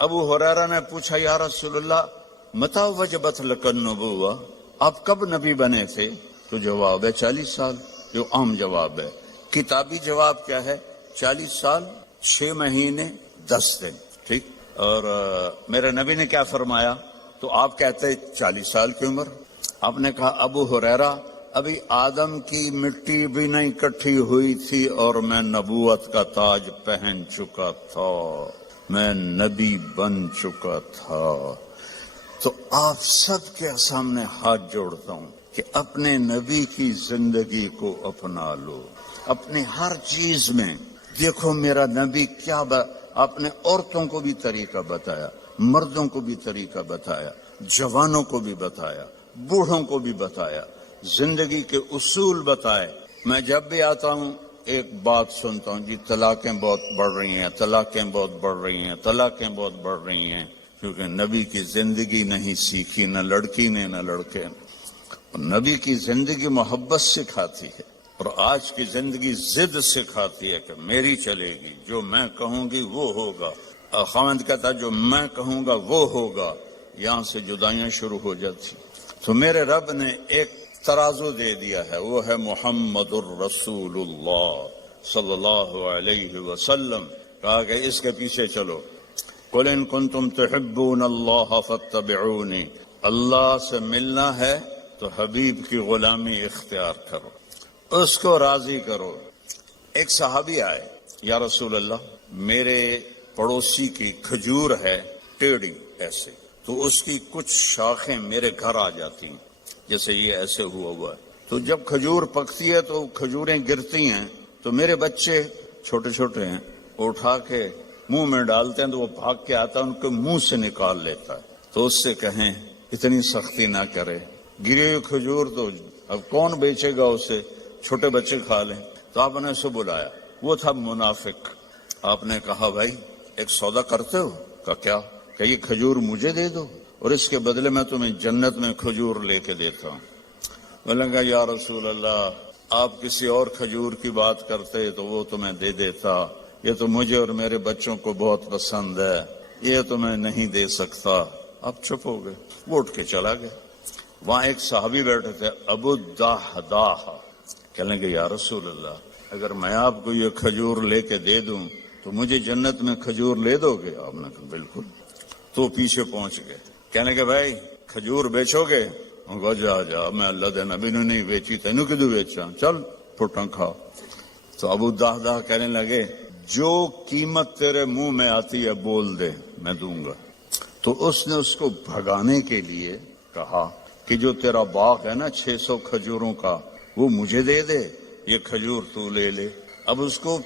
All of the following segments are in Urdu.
ابو ہریرہ نے پوچھا یا رسول اللہ متی وجبت لک النبوہ، آپ کب نبی بنے تھے؟ تو جواب ہے 40 سال، جو عام جواب ہے۔ کتابی جواب کیا ہے؟ 40 سال 6 مہینے 10 دن، ٹھیک۔ اور میرے نبی نے کیا فرمایا؟ تو آپ کہتے 40 سال کی عمر۔ آپ نے کہا ابو ہریرہ ابھی آدم کی مٹی بھی نہیں اکٹھی ہوئی تھی اور میں نبوت کا تاج پہن چکا تھا، میں نبی بن چکا تھا۔ تو آپ سب کے سامنے ہاتھ جوڑتا ہوں کہ اپنے نبی کی زندگی کو اپنا لو، اپنے ہر چیز میں دیکھو میرا نبی کیا آپ نے عورتوں کو بھی طریقہ بتایا، مردوں کو بھی طریقہ بتایا، جوانوں کو بھی بتایا، بوڑھوں کو بھی بتایا، زندگی کے اصول بتائے۔ میں جب بھی آتا ہوں ایک بات سنتا ہوں، جی طلاقیں بہت بڑھ رہی ہیں، طلاقیں بہت بڑھ رہی ہیں، طلاقیں بہت بڑھ رہی ہیں، کیونکہ نبی کی زندگی نہیں سیکھی، نہ لڑکی نے نہ لڑکے نے۔ نبی کی زندگی محبت سکھاتی ہے، اور آج کی زندگی ضد سکھاتی ہے کہ میری چلے گی، جو میں کہوں گی وہ ہوگا۔ خاوند کہتا جو میں کہوں گا وہ ہوگا، یہاں سے جدائیاں شروع ہو جاتی۔ تو میرے رب نے ایک ترازو دے دیا ہے، وہ ہے محمد الرسول اللہ صلی اللہ علیہ وسلم۔ کہا کہ اس کے پیچھے چلو، قل ان کنتم تحبون اللہ فاتبعونی، اللہ سے ملنا ہے تو حبیب کی غلامی اختیار کرو، اس کو راضی کرو۔ ایک صحابی آئے، یا رسول اللہ میرے پڑوسی کی کھجور ہے ٹیڑھی ایسے، تو اس کی کچھ شاخیں میرے گھر آ جاتی ہیں، جیسے یہ ایسے ہوا ہے، تو جب کھجور پکتی ہے تو کھجوریں گرتی ہیں، تو میرے بچے چھوٹے چھوٹے ہیں، اٹھا کے منہ میں ڈالتے ہیں تو وہ بھاگ کے آتا ہے، ان کے منہ سے نکال لیتا ہے۔ تو اس سے کہیں اتنی سختی نہ کرے، گری ہوئی کھجور تو اب کون بیچے گا اسے، چھوٹے بچے کھا لیں۔ تو آپ نے اسے بلایا، وہ تھا منافق۔ آپ نے کہا بھائی ایک سودا کرتے ہو؟ کہا کیا؟ کہ یہ کھجور مجھے دے دو اور اس کے بدلے میں تمہیں جنت میں کھجور لے کے دیتا ہوں۔ بولیں گا یا رسول اللہ آپ کسی اور کھجور کی بات کرتے تو وہ تمہیں دے دیتا، یہ تو مجھے اور میرے بچوں کو بہت پسند ہے، یہ تمہیں نہیں دے سکتا۔ اب چپ ہو گئے، وہ اٹھ کے چلا گیا۔ وہاں ایک صحابی بیٹھے تھے ابو الدحداح، کہنے گے یا رسول اللہ اگر میں آپ کو یہ کھجور لے کے دے دوں تو مجھے جنت میں کھجور لے دو گے؟ آپ نے کہا بالکل۔ تو پیچھے پہنچ گئے، کہنے کہ بھائی کھجور بیچو گے؟ ان کو جا میں اللہ دے نبی نے نہیں بیچی، تینوں کدو بیچا، چل پھٹاں کھا۔ تو ابو الدحداح کہنے لگے جو قیمت تیرے منہ میں آتی ہے بول دے، میں دوں گا۔ تو اس نے اس کو بھگانے کے لیے کہا کہ جو تیرا باغ ہے نا 600 کھجوروں کا وہ مجھے دے دے، یہ کھجور تو لے لے۔ اب اس کو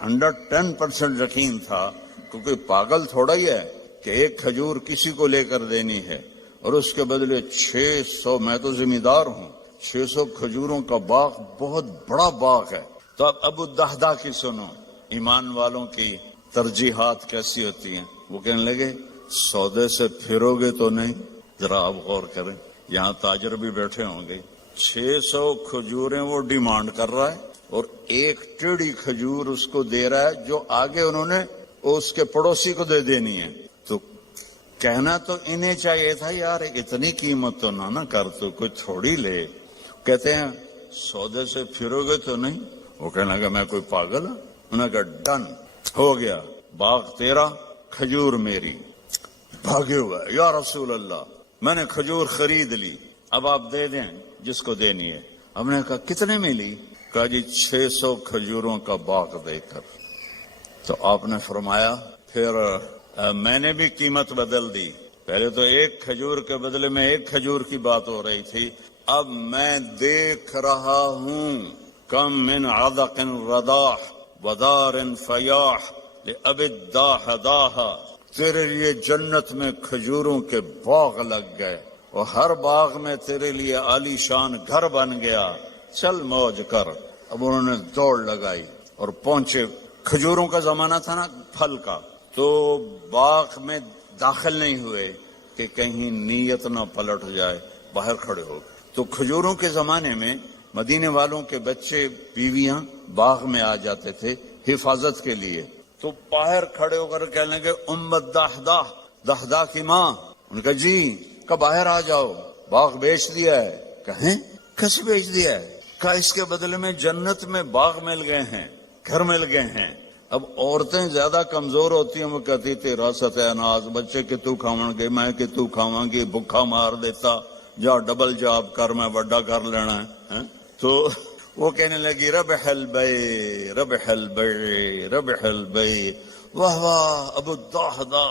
110% یقین تھا، کیونکہ پاگل تھوڑا ہی ہے کہ ایک کھجور کسی کو لے کر دینی ہے اور اس کے بدلے 600، میں تو ذمہ دار ہوں، 600 کھجوروں کا باغ بہت بڑا باغ ہے۔ تو اب ابو الدحداح کی سنو، ایمان والوں کی ترجیحات کیسی ہوتی ہیں۔ وہ کہنے لگے سودے سے پھرو گے تو نہیں؟ ذرا آپ غور کریں، یہاں تاجر بھی بیٹھے ہوں گے، 600 کھجوریں وہ ڈیمانڈ کر رہا ہے اور ایک ٹیڑھی کھجور اس کو دے رہا ہے جو آگے انہوں نے اس کے پڑوسی کو دے دینی ہے۔ تو کہنا تو انہیں چاہیے تھا یار اتنی قیمت تو نہ کر، تو کوئی تھوڑی لے۔ کہتے ہیں سودے سے پھرو گے تو نہیں؟ وہ کہنے لگا میں کوئی پاگل ہوں؟ انہوں نے کہا ڈن ہو گیا، باغ تیرا کھجور میری۔ بھاگے ہوا یا رسول اللہ میں نے کھجور خرید لی، اب آپ دے دیں جس کو دینی ہے۔ ہم نے کہا کتنے میں لی؟ کہا جی 600 کھجوروں کا باغ دے کر۔ تو آپ نے فرمایا پھر میں نے بھی قیمت بدل دی، پہلے تو ایک کھجور کے بدلے میں ایک کھجور کی بات ہو رہی تھی، اب میں دیکھ رہا ہوں کم من عدق رداح ودار فیاح لأب الدحداح، تیرے لیے جنت میں کھجوروں کے باغ لگ گئے اور ہر باغ میں تیرے لیے عالی شان گھر بن گیا، چل موج کر۔ اب انہوں نے دوڑ لگائی اور پہنچے، کھجوروں کا زمانہ تھا نا پھل کا، تو باغ میں داخل نہیں ہوئے کہ کہیں نیت نہ پلٹ جائے، باہر کھڑے ہو گئے۔ تو کھجوروں کے زمانے میں مدینے والوں کے بچے بیویاں باغ میں آ جاتے تھے حفاظت کے لیے تو باہر کھڑے ہو کر کہنے لگے امت دہدہ، دہدہ کی ماں. ان کا جی کہ باہر آ جاؤ، باغ بیچ دیا ہے. کہیں کیسے بیچ دیا ہے؟ کہا اس کے بدلے میں جنت میں باغ مل گئے ہیں، گھر مل گئے ہیں. اب عورتیں زیادہ کمزور ہوتی ہیں، وہ کہتی تیرا ست ہے ناز، بچے کہ تو کھاون گے، میں کہ تو کھاواں گی، بھکھا مار دیتا، جا ڈبل جاب کر، میں بڑا کر لینا ہے. تو وہ کہنے لگی ربح البیع ربح البیع ربح البیع. واہ واہ ابو الدہدہ،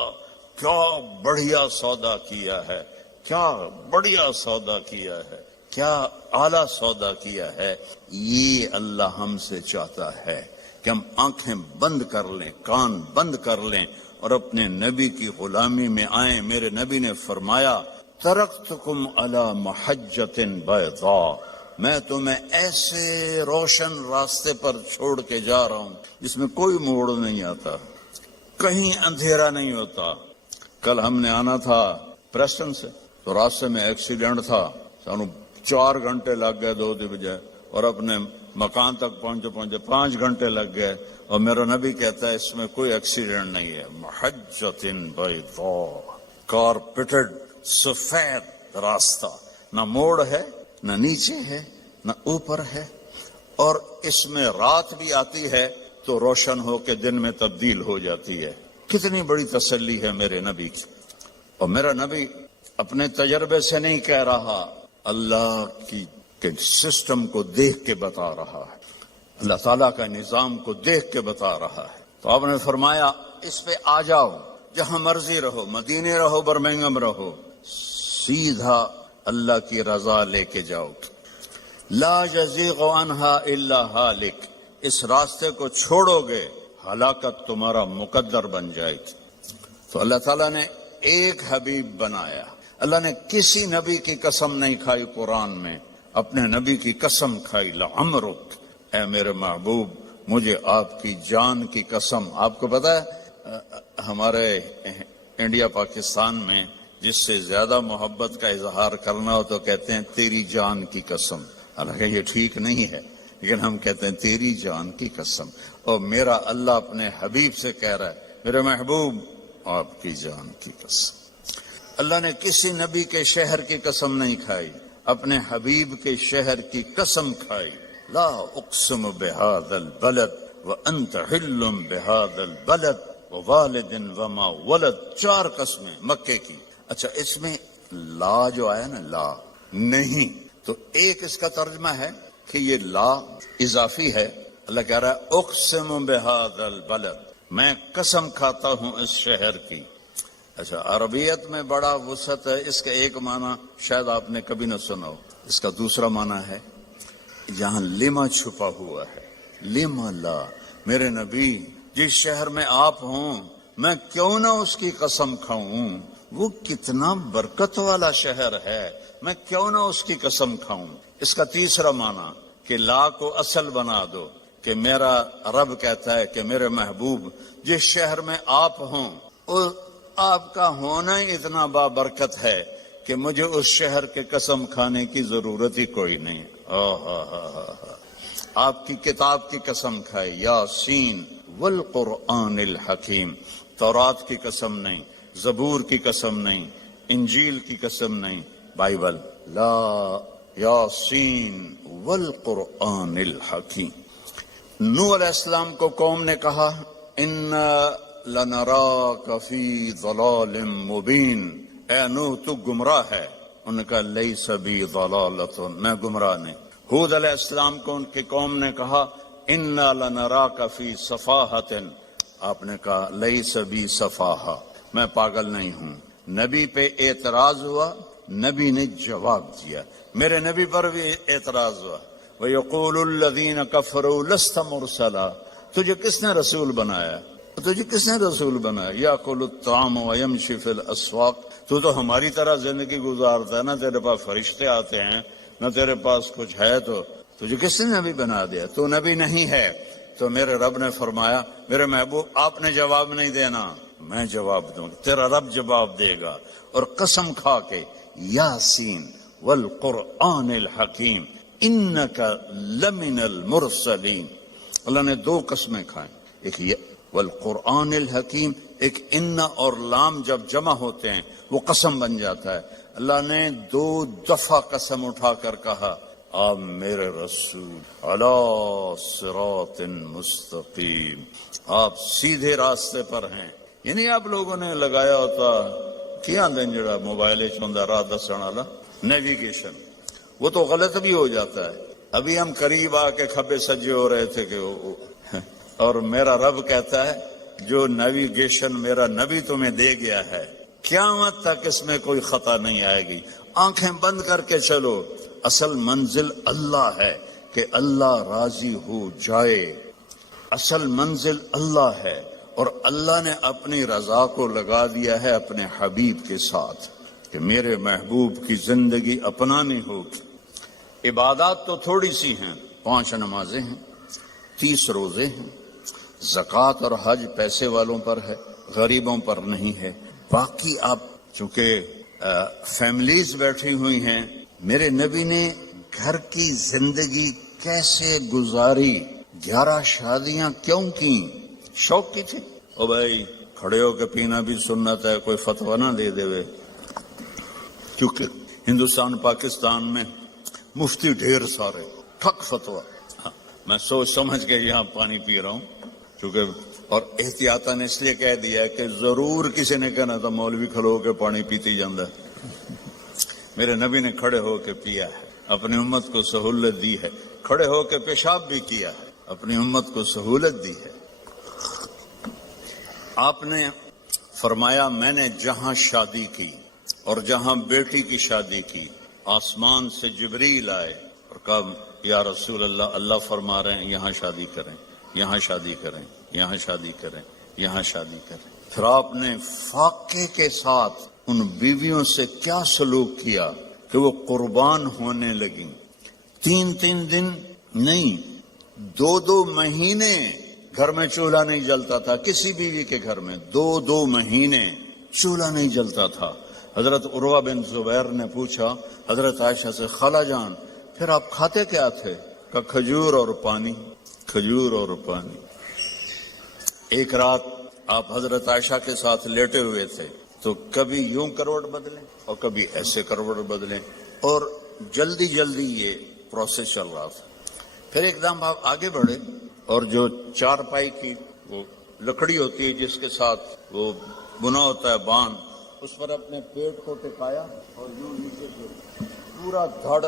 کیا بڑھیا سودا کیا ہے، کیا بڑھیا سودا کیا ہے، کیا اعلیٰ سودا کیا ہے. یہ اللہ ہم سے چاہتا ہے کہ ہم آنکھیں بند کر لیں، کان بند کر لیں اور اپنے نبی کی غلامی میں آئیں. میرے نبی نے فرمایا ترکتکم علی محجۃ بیضاء، میں تمہیں ایسے روشن راستے پر چھوڑ کے جا رہا ہوں جس میں کوئی موڑ نہیں آتا، کہیں اندھیرا نہیں ہوتا. کل ہم نے آنا تھا پریسٹن سے، تو راستے میں ایکسیڈنٹ تھا، سانو 4 گھنٹے لگ گئے 2 دی بجائے، اور اپنے مکان تک پہنچے 5 گھنٹے لگ گئے. اور میرا نبی کہتا ہے اس میں کوئی ایکسیڈنٹ نہیں ہے. محجۃ بیضاء، کارپیٹڈ سفید راستہ، نہ موڑ ہے، نہ نیچے ہے، نہ اوپر ہے. اور اس میں رات بھی آتی ہے تو روشن ہو کے دن میں تبدیل ہو جاتی ہے. کتنی بڑی تسلی ہے میرے نبی کی. اور میرا نبی اپنے تجربے سے نہیں کہہ رہا، اللہ کی کے سسٹم کو دیکھ کے بتا رہا ہے، اللہ تعالیٰ کا نظام کو دیکھ کے بتا رہا ہے. تو آپ نے فرمایا اس پہ آ جاؤ، جہاں مرضی رہو، مدینے رہو، برمنگم رہو، سیدھا اللہ کی رضا لے کے جاؤ. لا یزیغ عنہا الا ہالک، اس راستے کو چھوڑو گے ہلاکت تمہارا مقدر بن جائے گی. تو اللہ تعالیٰ نے ایک حبیب بنایا. اللہ نے کسی نبی کی قسم نہیں کھائی قرآن میں، اپنے نبی کی قسم کھائی. لعمرک، اے میرے محبوب مجھے آپ کی جان کی قسم. آپ کو پتا ہے ہمارے انڈیا پاکستان میں جس سے زیادہ محبت کا اظہار کرنا ہو تو کہتے ہیں تیری جان کی قسم. حالانکہ یہ ٹھیک نہیں ہے، لیکن ہم کہتے ہیں تیری جان کی قسم. اور میرا اللہ اپنے حبیب سے کہہ رہا ہے میرے محبوب آپ کی جان کی قسم. اللہ نے کسی نبی کے شہر کی قسم نہیں کھائی، اپنے حبیب کے شہر کی قسم کھائی. لا اقسم بهذا البلد وانت حل بهذا البلد ووالد وما ولد. 4 قسمیں مکے کی. اچھا اس میں لا جو آیا نا، لا نہیں، تو ایک اس کا ترجمہ ہے کہ یہ لا اضافی ہے. اللہ کہہ رہا ہے اقسم بهذا البلد، میں قسم کھاتا ہوں اس شہر کی. اچھا عربیت میں بڑا وسعت ہے. اس کا ایک معنی شاید آپ نے کبھی نہ سنا ہو. اس کا دوسرا معنی ہے جہاں لما چھپا ہوا ہے. لما لا، میرے نبی جس شہر میں آپ ہوں میں کیوں نہ اس کی قسم کھاؤں، وہ کتنا برکت والا شہر ہے، میں کیوں نہ اس کی قسم کھاؤں. اس کا تیسرا معنی کہ لا کو اصل بنا دو، کہ میرا رب کہتا ہے کہ میرے محبوب جس شہر میں آپ ہوں آپ کا ہونا ہی اتنا بابرکت ہے کہ مجھے اس شہر کے قسم کھانے کی ضرورت ہی کوئی نہیں. آپ کی کتاب کی قسم کھائے، یاسین والقرآن الحکیم. تورات کی قسم نہیں، زبور کی قسم نہیں، انجیل کی قسم نہیں، بائبل. لا یاسین والقرآن الحکیم. نوح علیہ السلام کو قوم نے کہا ان لنراک فی ضلال مبین، اے نوح تو گمراہ ہے. ان کا لیس بی ضلالۃ، میں گمراہ نہیں. ہود علیہ السلام کو ان کی قوم نے کہا انا لنراک فی صفاحۃ، آپ نے کہا لیس بی صفاحہ، میں پاگل نہیں ہوں. نبی پہ اعتراض ہوا، نبی نے جواب دیا. میرے نبی پر بھی اعتراض ہوا. وَيَقُولُ الَّذِينَ كَفَرُوا لَسْتَ مُرْسَلًا، تجھے کس نے رسول بنایا، تجھے کس نے رسول بنایا. يَأْكُلُ الطَّعَامَ وَيَمْشِي فِي الْأَسْوَاقِ، تو ہماری طرح زندگی گزارتا ہے، نہ تیرے پاس فرشتے آتے ہیں نہ تیرے پاس کچھ ہے، تو تجھے کس نے نبی بنا دیا، تو نبی نہیں ہے. تو میرے رب نے فرمایا میرے محبوب آپ نے جواب نہیں دینا، میں جواب دوں گا، تیرا رب جواب دے گا. اور قسم کھا کے یاسین والقرآن الحکیم انک لمن المرسلین. اللہ نے 2 قسمیں کھائیں، ایک والقرآن الحکیم، ایک ان اور لام جب جمع ہوتے ہیں وہ قسم بن جاتا ہے. اللہ نے 2 دفعہ قسم اٹھا کر کہا آپ میرے رسول علی صراط مستقیم، آپ سیدھے راستے پر ہیں. یعنی آپ لوگوں نے لگایا ہوتا کیا دن جڑا موبائل چوندا راہ دسن والا نیویگیشن، وہ تو غلط بھی ہو جاتا ہے. ابھی ہم قریب آ کے کھبے سجے ہو رہے تھے کہ اور میرا رب کہتا ہے جو نیویگیشن میرا نبی تمہیں دے گیا ہے قیامت تک اس میں کوئی خطا نہیں آئے گی. آنکھیں بند کر کے چلو، اصل منزل اللہ ہے کہ اللہ راضی ہو جائے. اصل منزل اللہ ہے اور اللہ نے اپنی رضا کو لگا دیا ہے اپنے حبیب کے ساتھ کہ میرے محبوب کی زندگی اپنانی ہوگی. عبادات تو تھوڑی سی ہیں، 5 نمازیں ہیں، 30 روزے ہیں، زکوٰۃ اور حج پیسے والوں پر ہے، غریبوں پر نہیں ہے. باقی آپ چونکہ فیملیز بیٹھی ہوئی ہیں، میرے نبی نے گھر کی زندگی کیسے گزاری، 11 شادیاں کیوں کی؟ شوق کی تھی. او بھائی کھڑے ہو کے پینا بھی سنت ہے، کوئی فتویٰ نہ دے دے. کیونکہ ہندوستان پاکستان میں مفتی ڈھیر سارے، ٹھک فتویٰ. میں سوچ سمجھ کے یہاں پانی پی رہا ہوں کیونکہ، اور احتیاطاً اس لیے کہہ دیا کہ ضرور کسی نے کہنا تھا مولوی کھڑو کے پانی پیتی جاندہ. میرے نبی نے کھڑے ہو کے پیا ہے، اپنی امت کو سہولت دی ہے. کھڑے ہو کے پیشاب بھی کیا ہے، اپنی امت کو سہولت دی ہے. آپ نے فرمایا میں نے جہاں شادی کی اور جہاں بیٹی کی شادی کی، آسمان سے جبریل آئے اور کہا یا رسول اللہ، اللہ فرما رہے ہیں یہاں شادی کریں، یہاں شادی کریں، یہاں شادی کریں، یہاں شادی کریں. پھر آپ نے فاقے کے ساتھ ان بیویوں سے کیا سلوک کیا کہ وہ قربان ہونے لگیں. 3 دن نہیں، 2 مہینے گھر میں چولہا نہیں جلتا تھا. کسی بیوی کے گھر میں 2 مہینے چولہا نہیں جلتا تھا. حضرت عروہ بن زبیر نے پوچھا حضرت عائشہ سے، خالہ جان پھر آپ کھاتے کیا تھے؟ کہ کھجور اور پانی، کھجور اور پانی. ایک رات آپ حضرت عائشہ کے ساتھ لیٹے ہوئے تھے تو کبھی یوں کروٹ بدلیں اور کبھی ایسے کروٹ بدلیں، اور جلدی جلدی یہ پروسیس چل رہا تھا. پھر ایک دم آپ آگے بڑھے اور جو چارپائی کی وہ لکڑی ہوتی ہے جس کے ساتھ وہ بنا ہوتا ہے باندھ، اس پر اپنے پیٹ کو ٹکایا اور یوں نیچے سے پورا دھڑ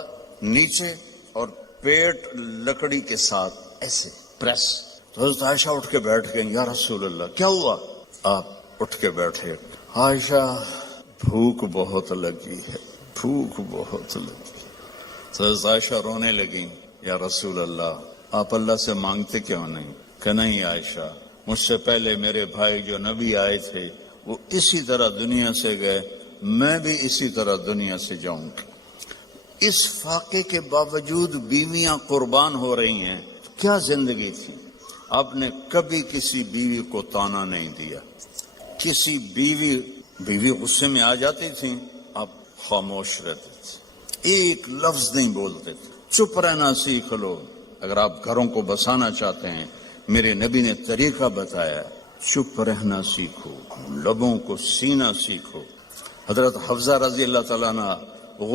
نیچے اور پیٹ لکڑی کے ساتھ ایسے پریس. تو حضرت عائشہ اٹھ کے بیٹھ گئیں، یا رسول اللہ کیا ہوا؟ آپ اٹھ کے بیٹھے. عائشہ بھوک بہت لگی ہے، بھوک بہت لگی. تو حضرت عائشہ رونے لگیں، یا رسول اللہ آپ اللہ سے مانگتے کیوں نہیں؟ کہ نہیں عائشہ، مجھ سے پہلے میرے بھائی جو نبی آئے تھے وہ اسی طرح دنیا سے گئے، میں بھی اسی طرح دنیا سے جاؤں گی. اس فاقے کے باوجود بیویاں قربان ہو رہی ہیں. کیا زندگی تھی. آپ نے کبھی کسی بیوی کو تانا نہیں دیا. کسی بیوی غصے میں آ جاتی تھی، آپ خاموش رہتے تھے، ایک لفظ نہیں بولتے تھے. چپ رہنا سیکھ لو. اگر آپ گھروں کو بسانا چاہتے ہیں، میرے نبی نے طریقہ بتایا، چپ رہنا سیکھو، لبوں کو سینا سیکھو. حضرت حفصہ رضی اللہ تعالیٰ عنہ